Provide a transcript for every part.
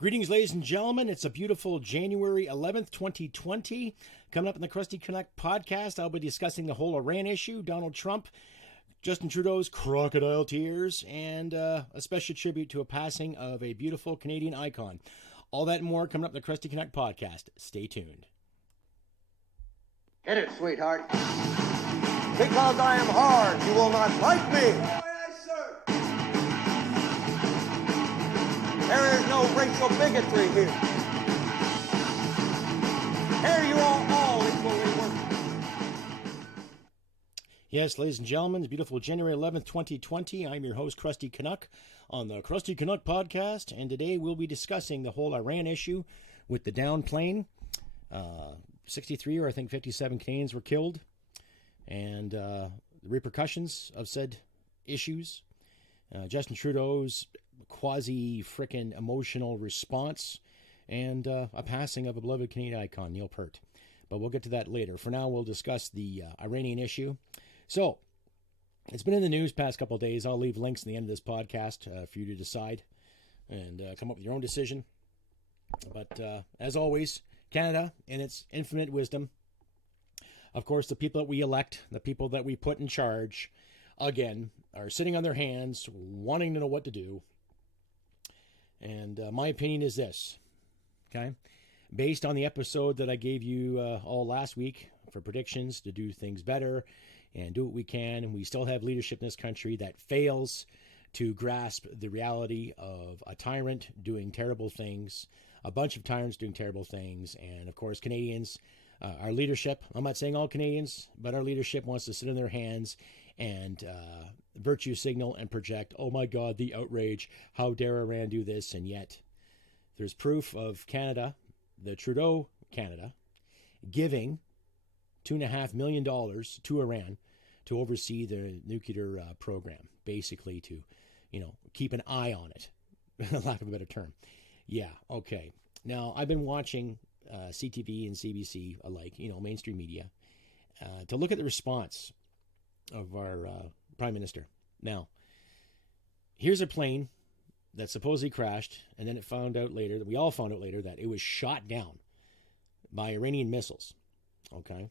Greetings, ladies and gentlemen. It's a beautiful January 11th, 2020. Coming up in the Krusty Connect podcast, I'll be discussing the whole Iran issue, Donald Trump, Justin Trudeau's crocodile tears, and a special tribute to a passing of a beautiful Canadian icon. All that and more coming up in the Krusty Connect podcast. Stay tuned. Hit it, sweetheart. Because I am hard, you will not like me. There is no racial bigotry here. Here you are all equally worthy. Yes, ladies and gentlemen, it's beautiful January 11th, 2020. I'm your host, Krusty Canuck, on the Krusty Canuck podcast, and today we'll be discussing the whole Iran issue with the down plane. 63 or I think 57 Canadians were killed, and the repercussions of said issues. Justin Trudeau's quasi-frickin' emotional response, and a passing of a beloved Canadian icon, Neil Peart. But we'll get to that later. For now, we'll discuss the Iranian issue. So, it's been in the news past couple of days. I'll leave links in the end of this podcast for you to decide and come up with your own decision. But as always, Canada, in its infinite wisdom, of course, the people that we elect, the people that we put in charge, again, are sitting on their hands, wanting to know what to do. And my opinion is this, okay? Based on the episode that I gave you all last week for predictions to do things better and do what we can, and we still have leadership in this country that fails to grasp the reality of a tyrant doing terrible things, a bunch of tyrants doing terrible things, and of course Canadians, our leadership, I'm not saying all Canadians, but our leadership wants to sit on their hands and virtue signal and project, oh my God, the outrage, how dare Iran do this, and yet there's proof of Canada, the Trudeau Canada, giving $2.5 million to Iran to oversee their nuclear program, basically to, keep an eye on it, lack of a better term. Yeah, okay. Now, I've been watching CTV and CBC alike, mainstream media, to look at the response of our Prime Minister. Now, here's a plane that supposedly crashed, and then we all found out later that it was shot down by Iranian missiles. Okay?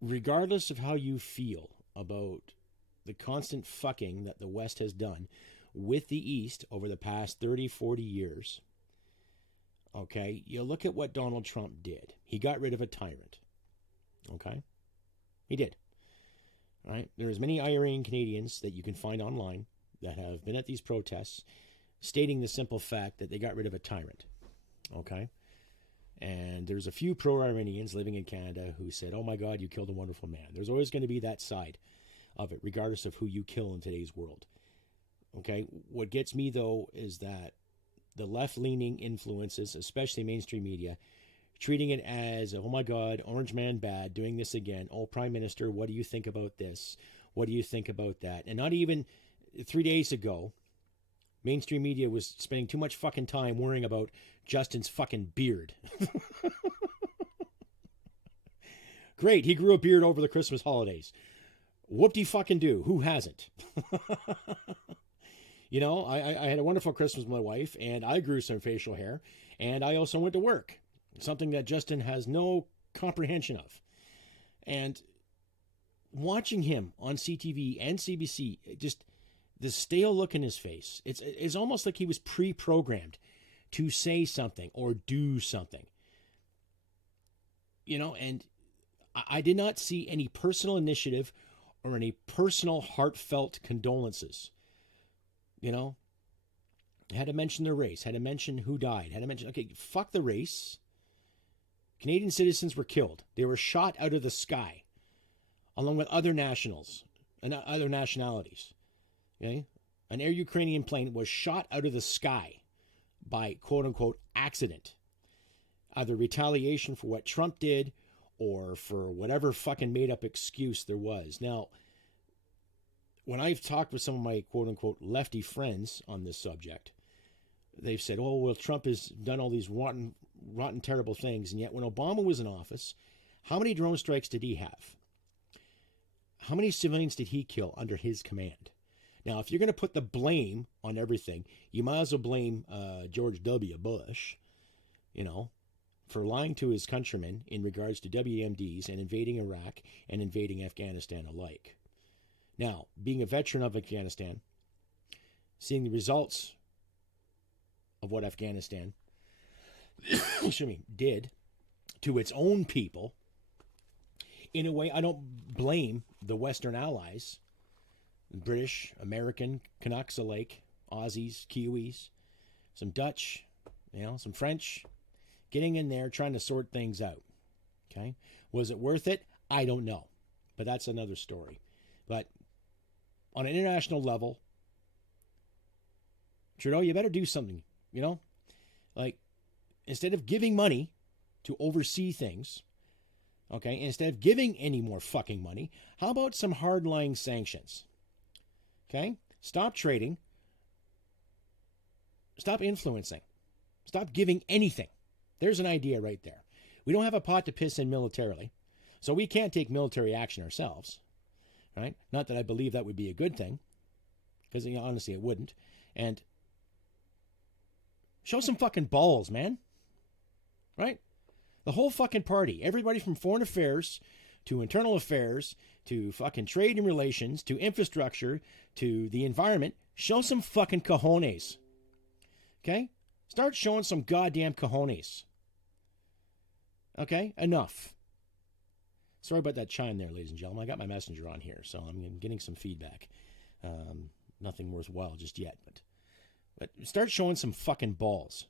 Regardless of how you feel about the constant fucking that the West has done with the East over the past 30, 40 years, okay, you look at what Donald Trump did. He got rid of a tyrant. Okay? He did. All right? There's many Iranian Canadians that you can find online that have been at these protests stating the simple fact that they got rid of a tyrant. Okay? And there's a few pro-Iranians living in Canada who said, oh my God, you killed a wonderful man. There's always going to be that side of it, regardless of who you kill in today's world. Okay? What gets me, though, is that the left-leaning influences, especially mainstream media, treating it as, oh my God, Orange Man bad, doing this again. Oh, Prime Minister, what do you think about this? What do you think about that? And not even 3 days ago, mainstream media was spending too much fucking time worrying about Justin's fucking beard. Great, he grew a beard over the Christmas holidays. Whoop-de-fucking-do, who hasn't? I had a wonderful Christmas with my wife, and I grew some facial hair, and I also went to work. Something that Justin has no comprehension of. And watching him on CTV and CBC, just the stale look in his face, it's almost like he was pre-programmed to say something or do something. And I did not see any personal initiative or any personal heartfelt condolences. Had to mention the race, had to mention who died, had to mention, okay, fuck the race. Canadian citizens were killed. They were shot out of the sky, along with other nationals and other nationalities. Okay? An Air Ukrainian plane was shot out of the sky by quote-unquote accident. Either retaliation for what Trump did or for whatever fucking made-up excuse there was. Now, when I've talked with some of my quote-unquote lefty friends on this subject, they've said, oh, well, Trump has done all these rotten, terrible things. And yet when Obama was in office, how many drone strikes did he have? How many civilians did he kill under his command? Now, if you're going to put the blame on everything, you might as well blame George W. Bush, for lying to his countrymen in regards to WMDs and invading Iraq and invading Afghanistan alike. Now, being a veteran of Afghanistan, seeing the results of what Afghanistan did to its own people, in a way, I don't blame the Western allies, British, American, Canucks alike, Aussies, Kiwis, some Dutch, some French, getting in there, trying to sort things out. Okay? Was it worth it? I don't know. But that's another story. But on an international level, Trudeau, you better do something, Like, instead of giving money to oversee things, okay, instead of giving any more fucking money, how about some hardline sanctions? Okay? Stop trading. Stop influencing. Stop giving anything. There's an idea right there. We don't have a pot to piss in militarily, so we can't take military action ourselves, right? Not that I believe that would be a good thing, because honestly it wouldn't. And show some fucking balls, man. Right? The whole fucking party, everybody from foreign affairs to internal affairs to fucking trade and relations to infrastructure to the environment, show some fucking cojones. Okay? Start showing some goddamn cojones. Okay? Enough. Sorry about that chime there, ladies and gentlemen. I got my messenger on here, so I'm getting some feedback. Nothing worthwhile just yet, but start showing some fucking balls.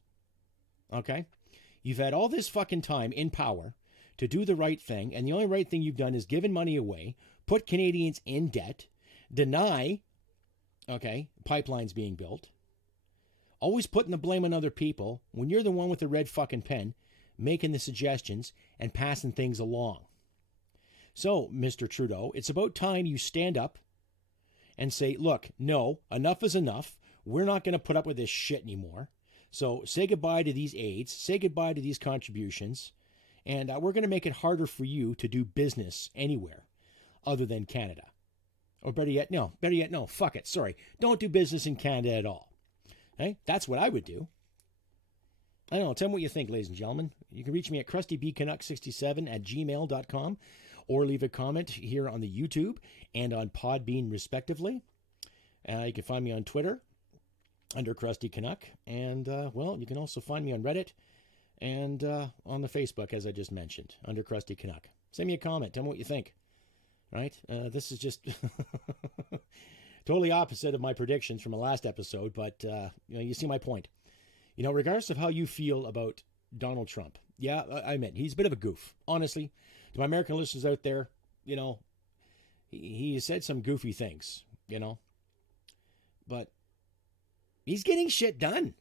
Okay? You've had all this fucking time in power to do the right thing, and the only right thing you've done is given money away, put Canadians in debt, deny, pipelines being built, always putting the blame on other people when you're the one with the red fucking pen making the suggestions and passing things along. So, Mr. Trudeau, it's about time you stand up and say, look, no, enough is enough. We're not going to put up with this shit anymore. So say goodbye to these aids, say goodbye to these contributions, and we're going to make it harder for you to do business anywhere other than Canada. Or better yet, no, fuck it, sorry. Don't do business in Canada at all. Okay? That's what I would do. I don't know, tell me what you think, ladies and gentlemen. You can reach me at crustybcanuck67@gmail.com or leave a comment here on the YouTube and on Podbean, respectively. You can find me on Twitter under Krusty Canuck. And, you can also find me on Reddit and on the Facebook, as I just mentioned, under Krusty Canuck. Send me a comment. Tell me what you think. Right? This is just totally opposite of my predictions from the last episode, but, you see my point. Regardless of how you feel about Donald Trump, yeah, I admit, he's a bit of a goof. Honestly, to my American listeners out there, he said some goofy things, but he's getting shit done.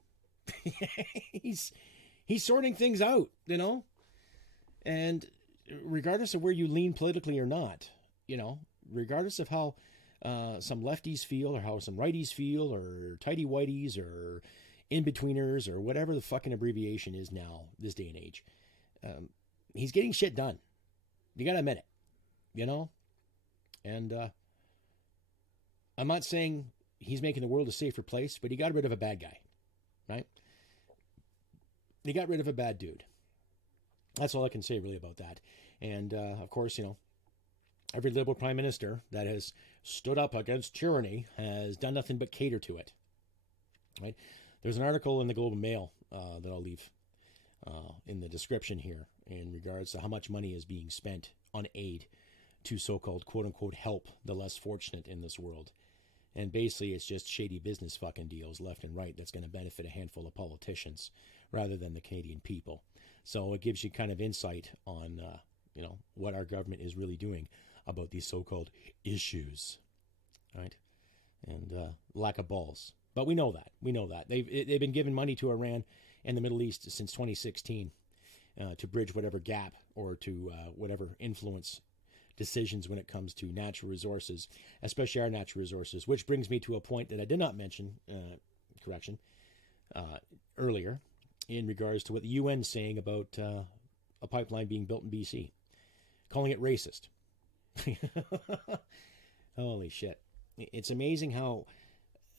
he's sorting things out, and regardless of where you lean politically or not, regardless of how some lefties feel or how some righties feel or tighty-whities or in-betweeners or whatever the fucking abbreviation is now, this day and age, he's getting shit done. You gotta admit it, and I'm not saying he's making the world a safer place, but he got rid of a bad guy, right? He got rid of a bad dude. That's all I can say really about that. And, of course, every Liberal Prime Minister that has stood up against tyranny has done nothing but cater to it, right? There's an article in the Globe and Mail that I'll leave in the description here in regards to how much money is being spent on aid to so-called quote-unquote help the less fortunate in this world. And basically it's just shady business fucking deals left and right that's going to benefit a handful of politicians rather than the Canadian people. So it gives you kind of insight on, what our government is really doing about these so-called issues, right? And lack of balls. But we know that. They've been giving money to Iran and the Middle East since 2016 to bridge whatever gap or to whatever influence decisions when it comes to natural resources, especially our natural resources, which brings me to a point that I did not mention, earlier in regards to what the UN is saying about a pipeline being built in BC, calling it racist. Holy shit. It's amazing how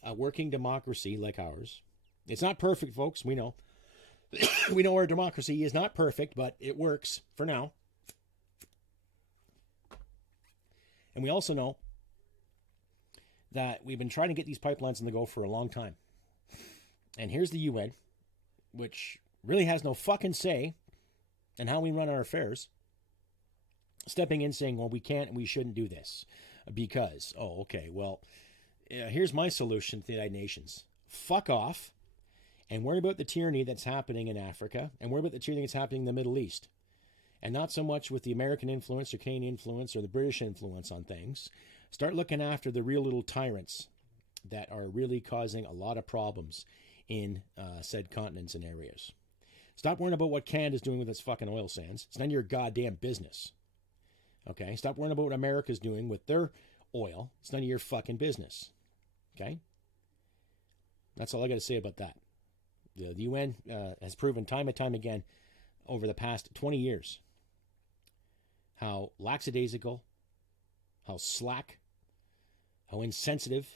a working democracy like ours, it's not perfect, folks. We know. We know our democracy is not perfect, but it works for now. And we also know that we've been trying to get these pipelines in the go for a long time. And here's the UN, which really has no fucking say in how we run our affairs, stepping in saying, well, we can't and we shouldn't do this because, here's my solution to the United Nations. Fuck off and worry about the tyranny that's happening in Africa and worry about the tyranny that's happening in the Middle East. And not so much with the American influence or Canadian influence or the British influence on things. Start looking after the real little tyrants that are really causing a lot of problems in said continents and areas. Stop worrying about what Canada's doing with its fucking oil sands. It's none of your goddamn business. Okay? Stop worrying about what America's doing with their oil. It's none of your fucking business. Okay? That's all I got to say about that. The UN has proven time and time again over the past 20 years how lackadaisical, how slack, how insensitive,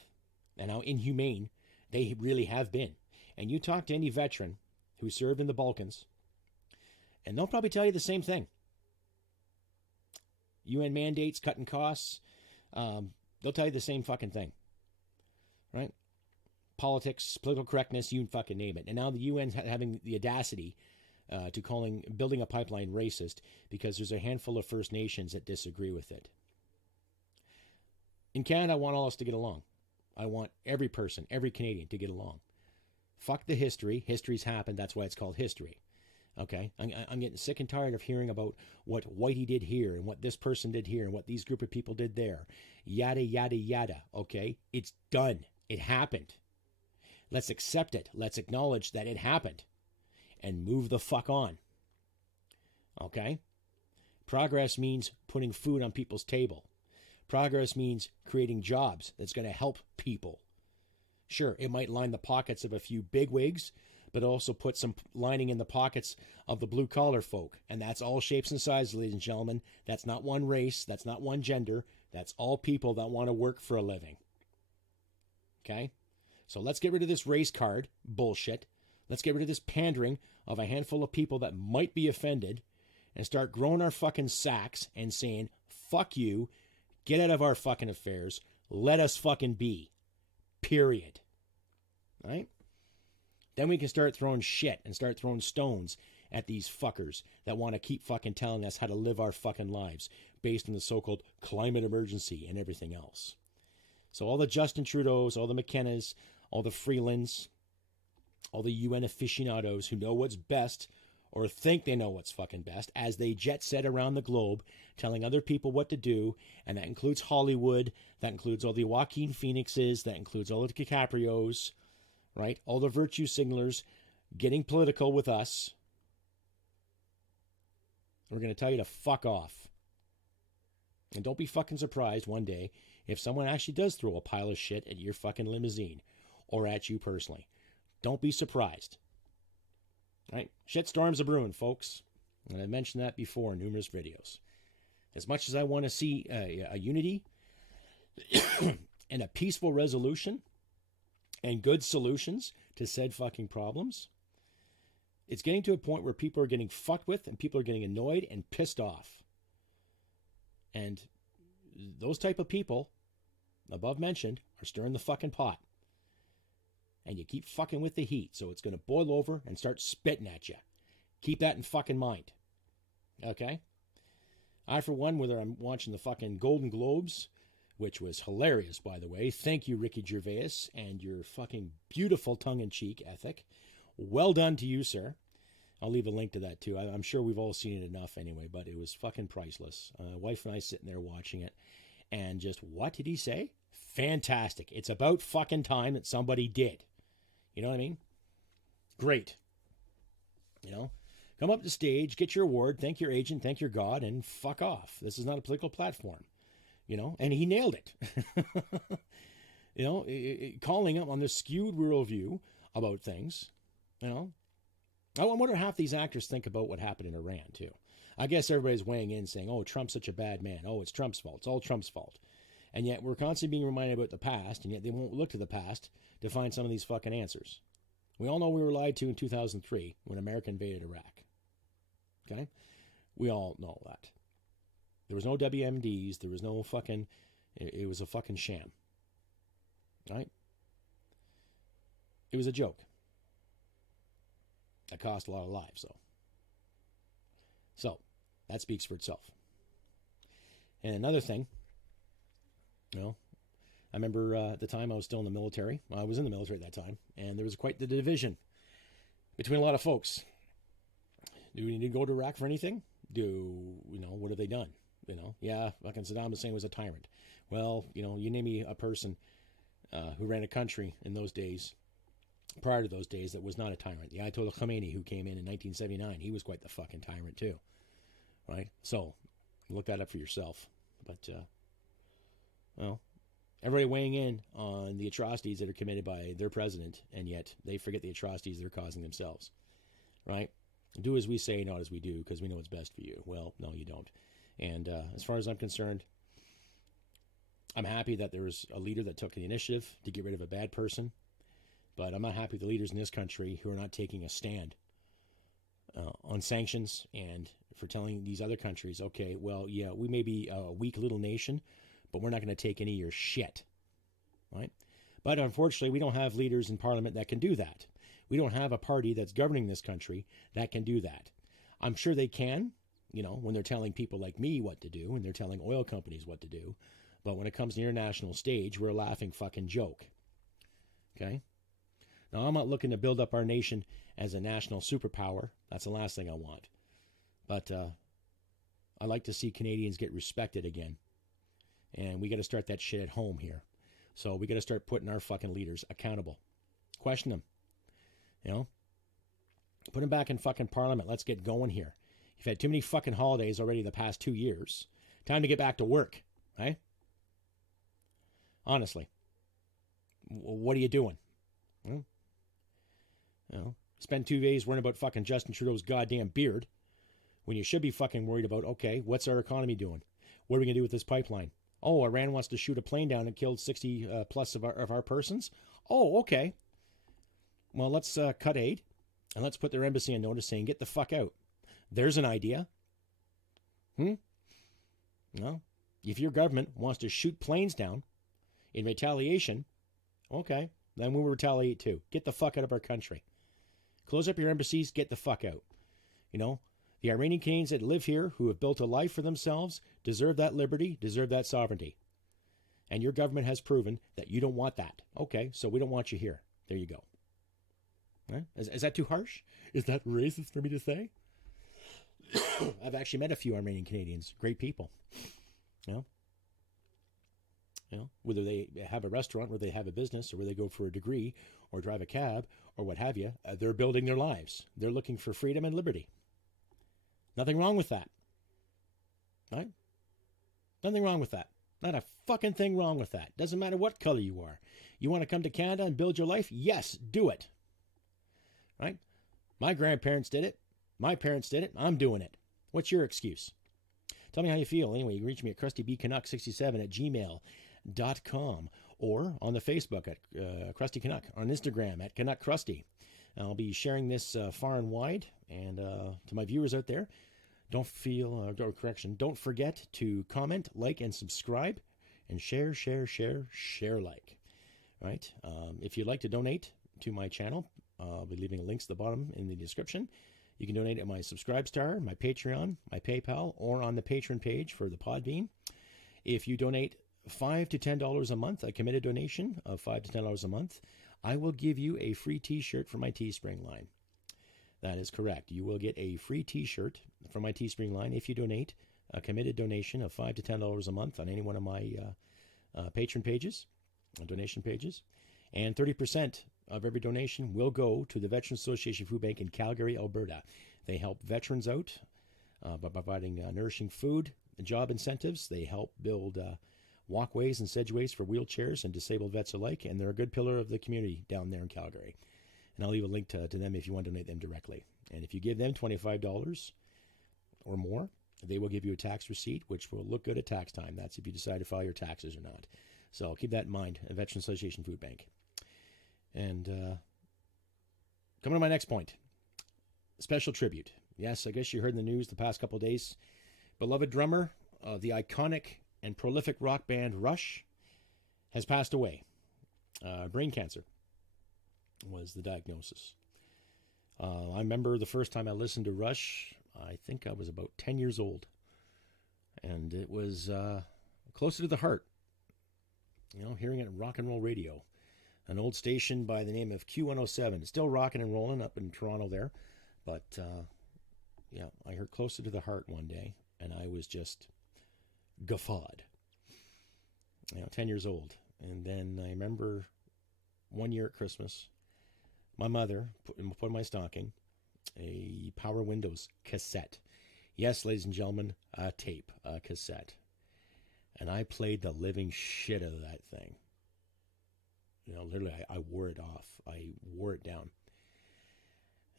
and how inhumane they really have been. And you talk to any veteran who served in the Balkans, and they'll probably tell you the same thing. UN mandates, cutting costs, they'll tell you the same fucking thing. Right? Politics, political correctness, you fucking name it. And now the UN's having the audacity to calling building a pipeline racist because there's a handful of First Nations that disagree with it. In Canada, I want all of us to get along. I want every person, every Canadian to get along. Fuck the history. History's happened. That's why it's called history. Okay? I'm getting sick and tired of hearing about what Whitey did here and what this person did here and what these group of people did there. Yada, yada, yada. Okay? It's done. It happened. Let's accept it. Let's acknowledge that it happened and move the fuck on. Okay? Progress means putting food on people's table. Progress means creating jobs that's going to help people. Sure, it might line the pockets of a few bigwigs, but also put some lining in the pockets of the blue-collar folk. And that's all shapes and sizes, ladies and gentlemen. That's not one race. That's not one gender. That's all people that want to work for a living. Okay? So let's get rid of this race card bullshit. Let's get rid of this pandering of a handful of people that might be offended and start growing our fucking sacks and saying, fuck you, get out of our fucking affairs, let us fucking be. Period. Right? Then we can start throwing shit and start throwing stones at these fuckers that want to keep fucking telling us how to live our fucking lives based on the so-called climate emergency and everything else. So all the Justin Trudeaus, all the McKennas, all the Freelands, all the UN aficionados who know what's best or think they know what's fucking best as they jet set around the globe telling other people what to do, and that includes Hollywood, that includes all the Joaquin Phoenixes, that includes all the DiCaprios, right? All the virtue signalers getting political with us. We're going to tell you to fuck off. And don't be fucking surprised one day if someone actually does throw a pile of shit at your fucking limousine or at you personally. Don't be surprised. Right? Shitstorms are brewing, folks. And I've mentioned that before in numerous videos. As much as I want to see a unity and a peaceful resolution and good solutions to said fucking problems, it's getting to a point where people are getting fucked with and people are getting annoyed and pissed off. And those type of people, above mentioned, are stirring the fucking pot. And you keep fucking with the heat, so it's going to boil over and start spitting at you. Keep that in fucking mind. Okay? I, for one, whether I'm watching the fucking Golden Globes, which was hilarious, by the way. Thank you, Ricky Gervais, and your fucking beautiful tongue-in-cheek ethic. Well done to you, sir. I'll leave a link to that, too. I'm sure we've all seen it enough anyway, but it was fucking priceless. Wife and I sitting there watching it, and just, what did he say? Fantastic. It's about fucking time that somebody did. You know what I mean? Great. You know? Come up to stage, get your award, thank your agent, thank your God, and fuck off. This is not a political platform. You know? And he nailed it. You know? Calling up on this skewed worldview about things. You know? I wonder half these actors think about what happened in Iran, too. I guess everybody's weighing in saying, oh, Trump's such a bad man. Oh, it's Trump's fault. It's all Trump's fault. And yet we're constantly being reminded about the past, and yet they won't look to the past to find some of these fucking answers. We all know we were lied to in 2003 when America invaded Iraq. Okay? We all know that. There was no WMDs. There was no fucking... It was a fucking sham. Right? It was a joke. That cost a lot of lives, though. So, that speaks for itself. And another thing, I remember at the time I was still in the military. I was in the military at that time, and there was quite the division between a lot of folks. Do we need to go to Iraq for anything? What have they done? Yeah, fucking Saddam Hussein was a tyrant. Well, you name me a person who ran a country in those days, prior to those days, that was not a tyrant. The Ayatollah Khomeini, who came in 1979, he was quite the fucking tyrant too. Right? So, look that up for yourself. But, everybody weighing in on the atrocities that are committed by their president, and yet they forget the atrocities they're causing themselves. Right? Do as we say, not as we do, because we know what's best for you. Well, no, you don't. And as far as I'm concerned, I'm happy that there was a leader that took the initiative to get rid of a bad person. But I'm not happy with the leaders in this country who are not taking a stand on sanctions and for telling these other countries, okay, well, yeah, we may be a weak little nation, but we're not going to take any of your shit, right? But unfortunately, we don't have leaders in Parliament that can do that. We don't have a party that's governing this country that can do that. I'm sure they can, when they're telling people like me what to do and they're telling oil companies what to do. But when it comes to the international stage, we're a laughing fucking joke. Okay? Now, I'm not looking to build up our nation as a national superpower. That's the last thing I want. But I like to see Canadians get respected again. And we got to start that shit at home here. So we got to start putting our fucking leaders accountable. Question them. Put them back in fucking Parliament. Let's get going here. You've had too many fucking holidays already the past 2 years. Time to get back to work, right? Honestly. What are you doing? Spend 2 days worrying about fucking Justin Trudeau's goddamn beard when you should be fucking worried about, okay, what's our economy doing? What are we going to do with this pipeline? Oh, Iran wants to shoot a plane down and killed 60 plus of our persons? Oh, okay. Well, let's cut aid and let's put their embassy on notice saying, get the fuck out. There's an idea. No. If your government wants to shoot planes down in retaliation, okay, then we'll retaliate too. Get the fuck out of our country. Close up your embassies, get the fuck out. The Iranian Canadians that live here, who have built a life for themselves, deserve that liberty, deserve that sovereignty. And your government has proven that you don't want that. Okay, so we don't want you here. There you go. Right? Is that too harsh? Is that racist for me to say? I've actually met a few Armenian Canadians. Great people. Whether they have a restaurant, whether they have a business, or whether they go for a degree, or drive a cab, or what have you, they're building their lives. They're looking for freedom and liberty. Nothing wrong with that. Right? Nothing wrong with that. Not a fucking thing wrong with that. Doesn't matter what color you are. You want to come to Canada and build your life? Yes, do it. Right? My grandparents did it. My parents did it. I'm doing it. What's your excuse? Tell me how you feel. Anyway, you can reach me at CrustyBCanuck67 at gmail.com or on the Facebook at Krusty Canuck, on Instagram at Canuck Krusty. I'll be sharing this far and wide. And to my viewers out there, don't forget to comment, like, and subscribe, and share like. Right? If you'd like to donate to my channel, I'll be leaving links at the bottom in the description. You can donate at my Subscribestar, my Patreon, my PayPal, or on the Patreon page for the Podbean. If you donate $5 to $10 a month, a committed donation of $5 to $10 a month, I will give you a free t-shirt from my Teespring line. That is correct. You will get a free t-shirt from my Teespring line if you donate a committed donation of $5 to $10 a month on any one of my patron pages, donation pages. And 30% of every donation will go to the Veterans Association Food Bank in Calgary, Alberta. They help veterans out by providing nourishing food and job incentives. They help build walkways and sedgeways for wheelchairs and disabled vets alike, and they're a good pillar of the community down there in Calgary. And I'll leave a link to them if you want to donate them directly. And if you give them $25 or more, They will give you a tax receipt, which will look good at tax time. That's if you decide to file your taxes or not. So keep that in mind, a Veteran Association Food Bank. And coming to my next point, special tribute. Yes, I guess you heard in the news the past couple of days. Beloved drummer of the iconic and prolific rock band RUSH has passed away. Brain cancer was the diagnosis. I remember the first time I listened to RUSH, I think I was about 10 years old. And it was closer to the heart, hearing it on rock and roll radio. An old station by the name of Q107. Still rocking and rolling up in Toronto there. But, I heard closer to the heart one day, and I was just guffawed. 10 years old. And then I remember one year at Christmas, my mother put in my stocking a Power Windows cassette. Yes, ladies and gentlemen, a tape, a cassette. And I played the living shit out of that thing. Literally, I wore it off. I wore it down.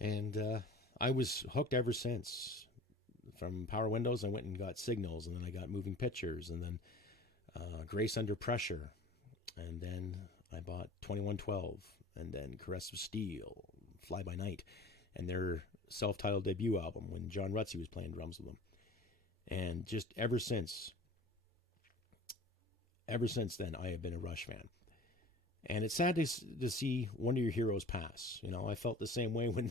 And I was hooked ever since. From Power Windows, I went and got Signals, and then I got Moving Pictures, and then Grace Under Pressure, and then I bought 2112, and then Caress of Steel, Fly By Night, and their self-titled debut album when John Rutsey was playing drums with them. And just ever since then, I have been a RUSH fan. And it's sad to see one of your heroes pass. I felt the same way when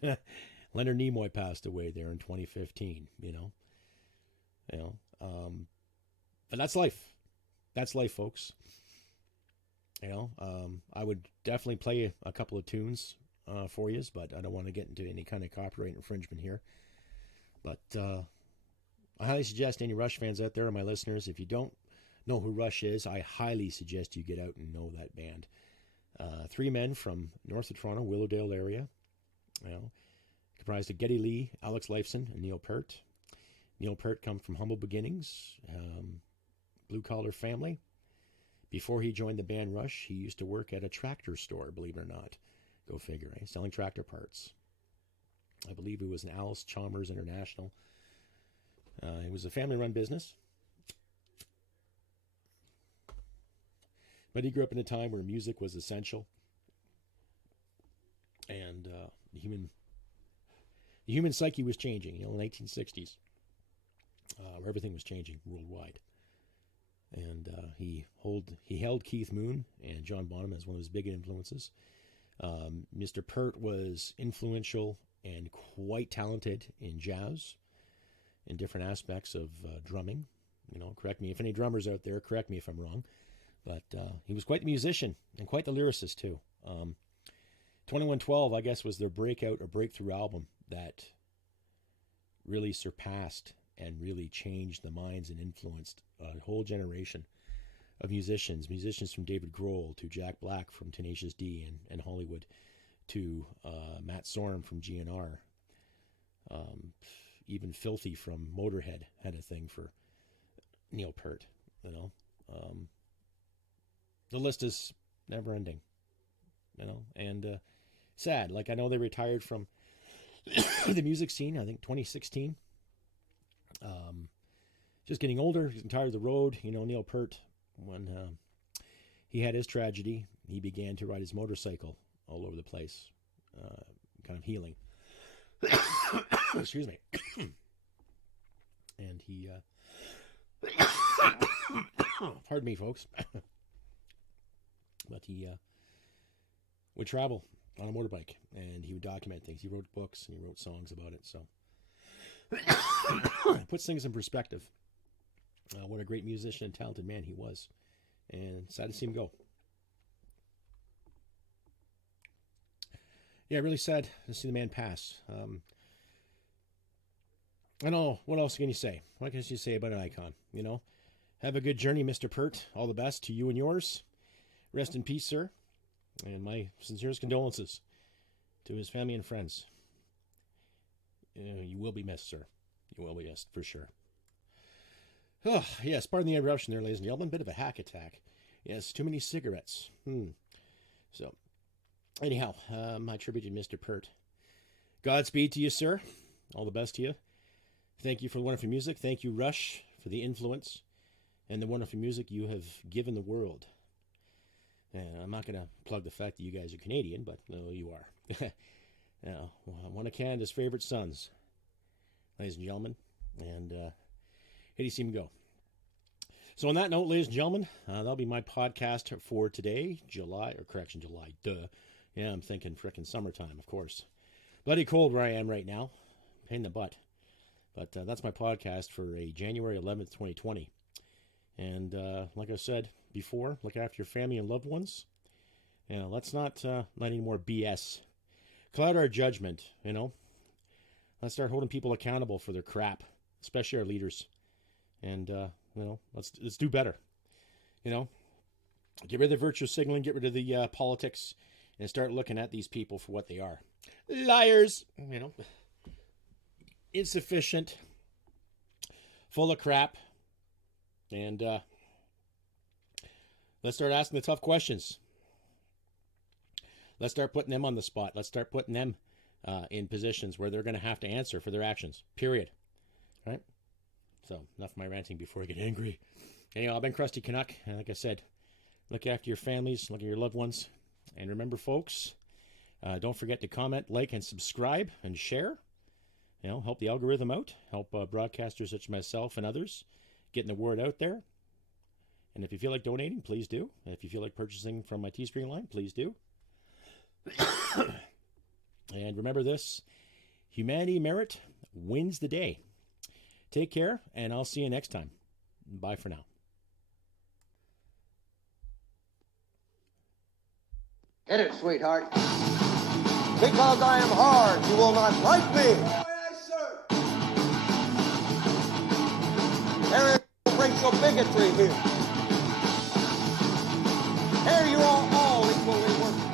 Leonard Nimoy passed away there in 2015, but that's life. That's life, folks. I would definitely play a couple of tunes for you, but I don't want to get into any kind of copyright infringement here. But I highly suggest any RUSH fans out there, or my listeners, if you don't know who RUSH is, I highly suggest you get out and know that band. Three men from north of Toronto, Willowdale area, comprised of Geddy Lee, Alex Lifeson, and Neil Peart. Neil Peart come from humble beginnings, blue-collar family. Before he joined the band RUSH, he used to work at a tractor store, believe it or not. Go figure, eh? Selling tractor parts. I believe it was an Alice Chalmers International. It was a family-run business. But he grew up in a time where music was essential. And the human psyche was changing, in the 1960s. Where everything was changing worldwide. And he held Keith Moon and John Bonham as one of his big influences. Mr. Peart was influential and quite talented in jazz, in different aspects of drumming. Correct me if any drummers out there, correct me if I'm wrong. But he was quite the musician and quite the lyricist too. 2112, I guess, was their breakout or breakthrough album that really surpassed and really changed the minds and influenced a whole generation of musicians from David Grohl to Jack Black from Tenacious D and Hollywood to Matt Sorum from GNR. Even Filthy from Motorhead had a thing for Neil Peart, the list is never ending, and sad. Like, I know they retired from the music scene, I think 2016. Just getting older, getting tired of the road. Neil Peart, when he had his tragedy, he began to ride his motorcycle all over the place, kind of healing. Excuse me. And he, pardon me, folks. But he would travel on a motorbike, and he would document things. He wrote books, and he wrote songs about it. So it puts things in perspective. What a great musician and talented man he was. And sad to see him go. Yeah, really sad to see the man pass. I don't know. What else can you say? What can you say about an icon? Have a good journey, Mr. Peart. All the best to you and yours. Rest in peace, sir. And my sincerest condolences to his family and friends. You will be missed, sir. You will be missed, for sure. Oh, yes, pardon the interruption there, ladies and gentlemen. Bit of a hack attack. Yes, too many cigarettes. So, anyhow, my tribute to Mr. Peart. Godspeed to you, sir. All the best to you. Thank you for the wonderful music. Thank you, Rush, for the influence and the wonderful music you have given the world. And I'm not going to plug the fact that you guys are Canadian, but no, you are. One of Canada's favorite sons, ladies and gentlemen. And here do you see him go? So on that note, ladies and gentlemen, that'll be my podcast for today, July. Duh. Yeah, I'm thinking frickin' summertime, of course. Bloody cold where I am right now. Pain in the butt. But that's my podcast for a January 11th, 2020. And like I said before, look after your family and loved ones. Let's not let any more BS cloud our judgment, Let's start holding people accountable for their crap, especially our leaders. And, let's do better. Get rid of the virtue signaling, get rid of the politics, and start looking at these people for what they are. Liars, insufficient, full of crap. And let's start asking the tough questions. Let's start putting them on the spot. Let's start putting them in positions where they're going to have to answer for their actions. Period. Right? So, enough of my ranting before I get angry. Anyhow, I've been Krusty Canuck. And like I said, look after your families, look at your loved ones. And remember, folks, don't forget to comment, like, and subscribe and share. Help the algorithm out. Help broadcasters such as myself and others getting the word out there. And if you feel like donating, please do. And if you feel like purchasing from my Teespring line, please do. And remember this, humanity merit wins the day. Take care, and I'll see you next time. Bye for now. Hit it, sweetheart. Because I am hard, you will not like me. Yes, sir. There is no racial bigotry here. Here you are all equally worthless.